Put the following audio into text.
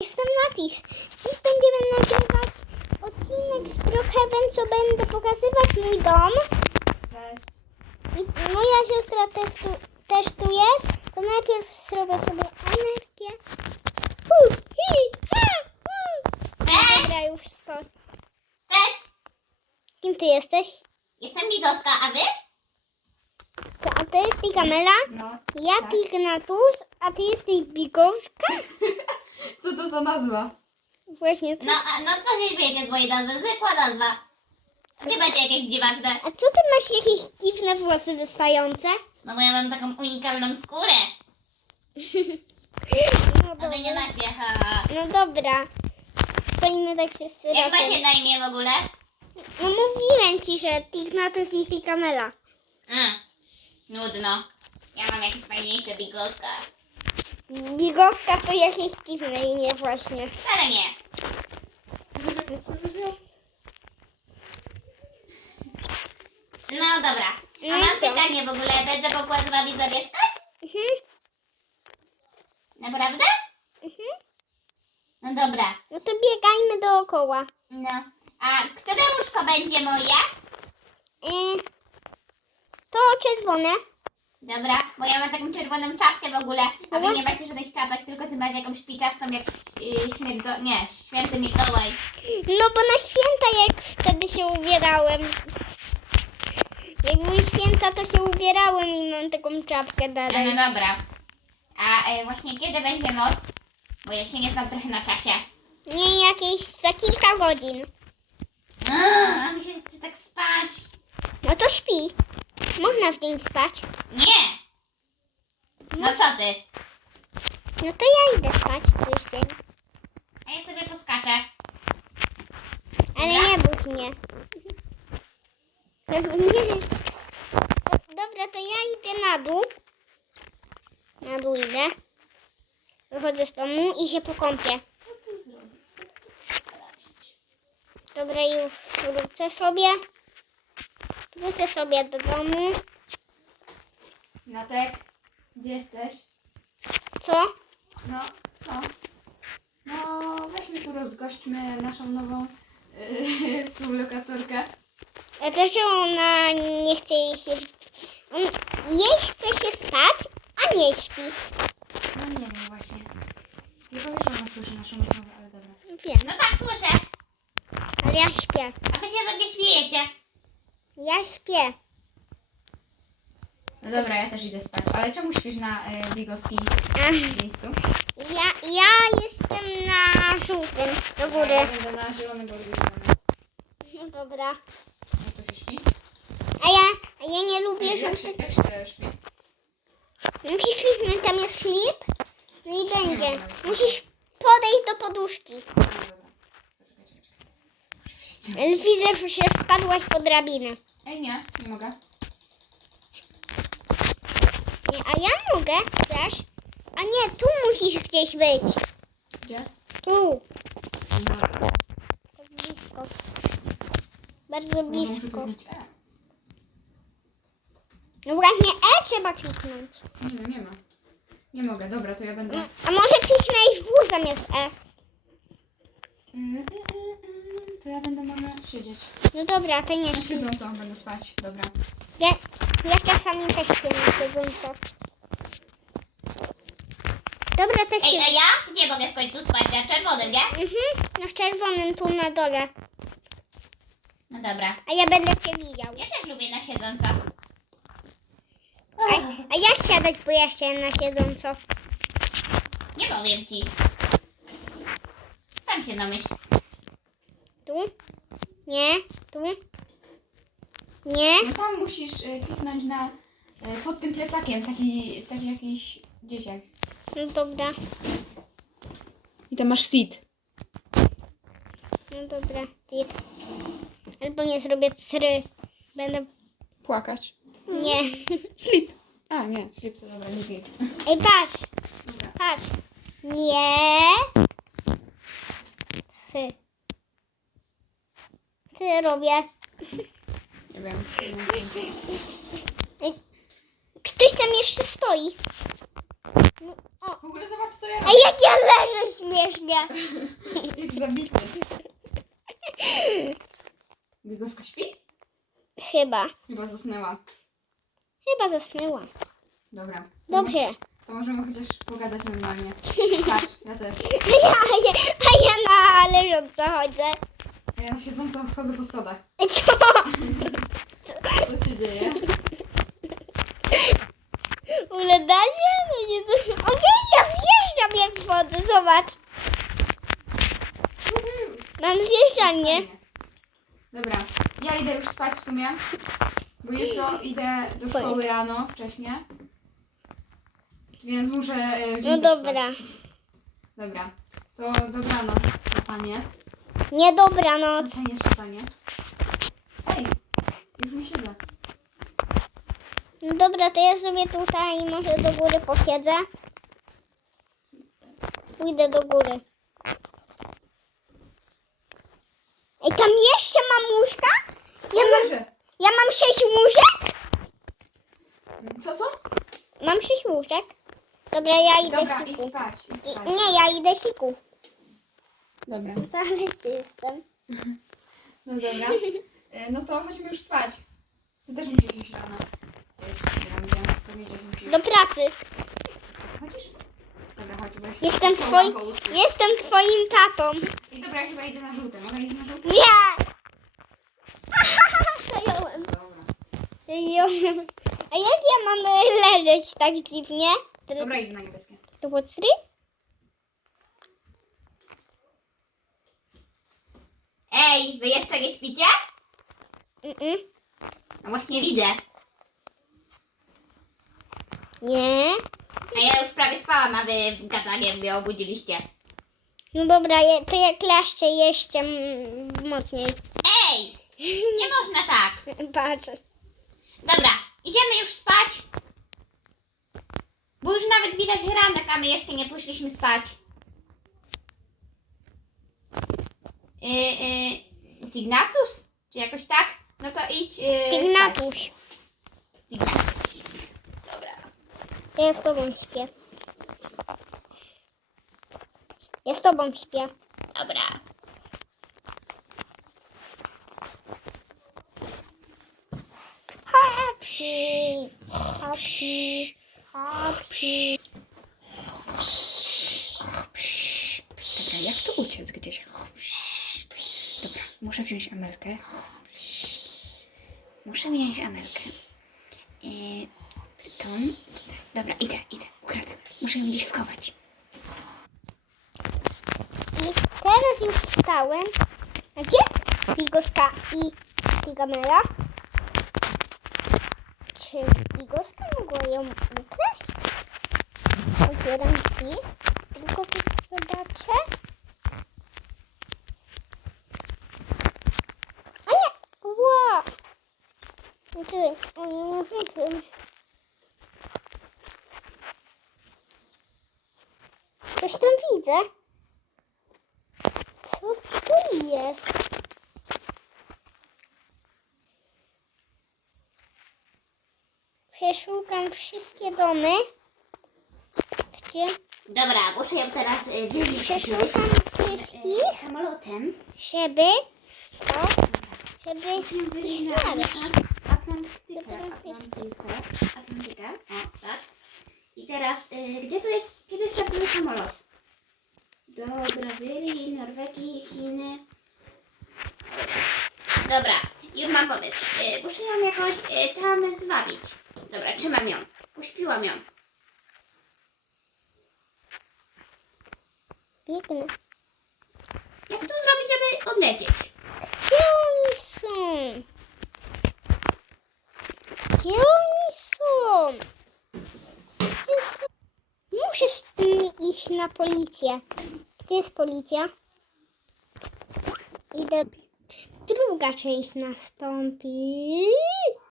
Jestem Natis. Dziś będziemy nagrywać odcinek z Brookhaven, co będę pokazywać mój dom. Cześć. I moja siostra też tu, też tu jest. To najpierw zrobię sobie energię. Hu, hi, ha, hu. Cześć! Dobra, już stoi. Cześć! Kim ty jesteś? Jestem Migoska, a wy? To, a to jest Tigamela, No. ja tak. Tignatus, a ty jesteś Bigoska? Co to za nazwa? Właśnie co? No, a, no co się śmiejecie z mojej nazwy? Zwykła nazwa. Nie będzie jakieś dziwaczne. A co ty masz jakieś dziwne włosy wystające? No bo ja mam taką unikalną skórę. No A wy nie dobra. macie, ha. No dobra. Stoimy tak wszyscy Jak razem. macie na imię w ogóle? No mówiłem ci, że Tignatus i Tigamela. A, nudno. Ja mam jakieś fajniejsze Bigoska. Bigoska to jakieś dziwne imię właśnie. Wcale nie. No dobra. A No i mam co? pytanie w ogóle. Będę mogła z wami zamieszkać? Mhm, Naprawdę? mhm. No dobra. No to biegajmy dookoła. No. A które łóżko będzie moje? Y, to czerwone. Dobra, bo ja mam taką czerwoną czapkę w ogóle, a wy Dobra. nie macie żadnych czapek, tylko ty masz jakąś piczastą jak yy, śmierdzo... Nie, święty Mikołaj. No bo na święta jak wtedy się ubierałem. Jak były święta to się ubierałem i mam taką czapkę No, dalej. no dobra. A e, właśnie kiedy będzie noc? Bo ja się nie znam trochę na czasie. Nie jakieś za kilka godzin. A mi się chce tak spać. No to śpi. Można w dzień spać. Nie! No co ty? No to ja idę spać w dzień. A ja sobie poskaczę. Ale Dobra. nie budź mnie. Nie. Dobra, to ja idę na dół. Na dół idę. Wychodzę z domu i się pokąpię. Co tu zrobić? Co tu? Dobra, już wrócę sobie. Wrócę sobie do domu. Natek, gdzie jesteś? Co? No, co? No, weźmy tu rozgośćmy naszą nową yy, współlokatorkę. Dlaczego ona nie chce jej się... On, jej chce się spać, a nie śpi. No nie wiem właśnie. Tylko wiesz, że ona słyszy naszą rozmowę, ale dobra. Wiem, No tak, słyszę. ale ja śpię. A wy się mnie śmiejecie. Ja śpię. No dobra, ja też idę spać. Ale czemu śpisz na y, bigowskim miejscu? ja, ja jestem na żółtym, do Ja góry. będę na zielonym, bo lubię zielony. No dobra. Jak to się śpi? A ja, a ja nie lubię Jak żółtych. się, jak się śpi? Musisz kliknąć, tam jest flip. No i będzie. Musisz podejść do poduszki. No dobra. Poczekaj, czekaj, czekaj. Muszę wziąć. Ale widzę, że wpadłaś pod drabinę. Ej, nie, nie mogę. Nie, A ja mogę też. A nie, tu musisz gdzieś być. Gdzie? Tu. No, Tak blisko. Bardzo no, muszę blisko. kliknąć E. No właśnie E trzeba kliknąć. Nie ma, nie ma. Nie mogę, dobra, to ja będę. A może kliknąć W zamiast E. Mm, mm, mm, To ja będę mogła siedzieć. No dobra, to nie Na śpi. siedzącą będę spać, dobra. Ja, ja czasami też na siedząco. Dobra, też Ej, się... a ja? Gdzie mogę w końcu spać? Na czerwonym, nie? Mhm, na czerwonym tu na dole. No dobra. A ja będę cię widział. Ja też lubię na siedząco. A, a ja siadać, bo ja chciałem na siedząco. Nie powiem ci. Sam się domyśl. Tu? Nie? Tu? Nie? No tam musisz y, kliknąć na. Y, pod tym plecakiem, taki, taki jakiś dzieciak. No dobra, I tam masz seat. no dobra. Ty. Albo nie zrobię trzy. Będę... Płakać. Nie. Sleep. A, nie, sleep to dobra, nic, nic. Ej, patrz, Dobra. patrz. Nie. Trzy. Ty robię. Nie wiem. Ktoś tam jeszcze stoi. O. W ogóle zobacz co ja A robię. jak ja leżę śmiesznie. Jak zabity. Bigoska śpi? Chyba. Chyba zasnęła. Chyba zasnęła. Dobra. Dobrze. To możemy chociaż pogadać normalnie. Patrz, ja też. A ja, a ja na leżąco chodzę. Ja na siedząco schodzę po schodach. Co? Co się dzieje? Uledacie? No nie to... Okej, ja zjeżdżam jak wchodzę, zobacz. Mam zjeżdżanie. Fajnie. Dobra, ja idę już spać w sumie. Bo jutro idę do szkoły rano wcześnie. Więc muszę e, No wziąć dobra. Dobra, to dobranoc, szatanie. Nie dobranoc. Szatanie, szatanie. Ej, już mi siedzę. No dobra, to ja sobie tutaj może do góry posiedzę. Pójdę do góry. Ej, tam jeszcze mam łóżka? Ja mam, ja mam sześć łóżek? Co, co? Mam sześć łóżek. Dobra, ja idę Dobra, idź siku. spać, idź I, spać. nie, ja idę siku. Dobra, jestem. no dobra. E, No to chodźmy już spać. Ty też musisz iść rano. Wiesz, ja idziemy powiedzieć, musisz. Do pracy. Chodzisz? Dobra, chodź, bo ja się Jestem ciągam twoi- po łóżku. Jestem twoim tatą. I dobra, ja chyba idę na żółte. Mogę iść na żółte? Nie! Zająłem. Dobra. Zająłem. A jak ja mam leżeć tak dziwnie? Dobra, idę na niebieskie. to było trzy? Ej, wy jeszcze nie śpicie? Mm-mm. No właśnie widzę. Nie. A ja już prawie spałam, a wy gadaniem mnie obudziliście. No dobra, je, to jak klaszczę jeszcze mm, mocniej. Ej! Nie można tak. Patrz. Dobra, idziemy już spać. Bo już nawet widać ranek, a my jeszcze nie poszliśmy spać. Yy, yy, Cygnatus? Czy jakoś tak? No to idź yy, spać. Ignatuś. Cygnatus. Dobra. Ja z tobą śpię. Ja z tobą śpię. Dobra. Happy. Happy. Happy. Jak tu uciec gdzieś? Muszę wziąć Amelkę. Muszę wziąć Amelkę. Tą. Dobra, idę, idę, ukradę. Muszę ją gdzieś schować. I teraz już wstałem. A gdzie Bigoska i Bigamela? Czy Bigoska mogła ją ukraść? Otwieram drzwi. Tylko tu zobaczę. A nie! Ła! Nie mówiłem. Coś tam widzę. Co to jest? Przeszukam wszystkie domy. Gdzie? Dobra, muszę ją teraz yy, wywieźć Przeszukam wszystkich, yy, samolotem. żeby... O, żeby ją wywieźć na znaleźć. Atlantykę. Atlantykę. Atlantykę. O, tak. I teraz, y, gdzie tu jest, kiedy startuje samolot? Do Brazylii, Norwegii, Chiny. Dobra, już mam pomysł. Y, muszę ją jakoś y, tam zwabić. Dobra, trzymam ją. Uśpiłam ją. Biegnę. Jak tu zrobić, żeby odlecieć? Gdzie oni są? Gdzie oni są? Gdzie są? Muszę z tymi iść na policję. Gdzie jest policja? Idę. Druga część nastąpi.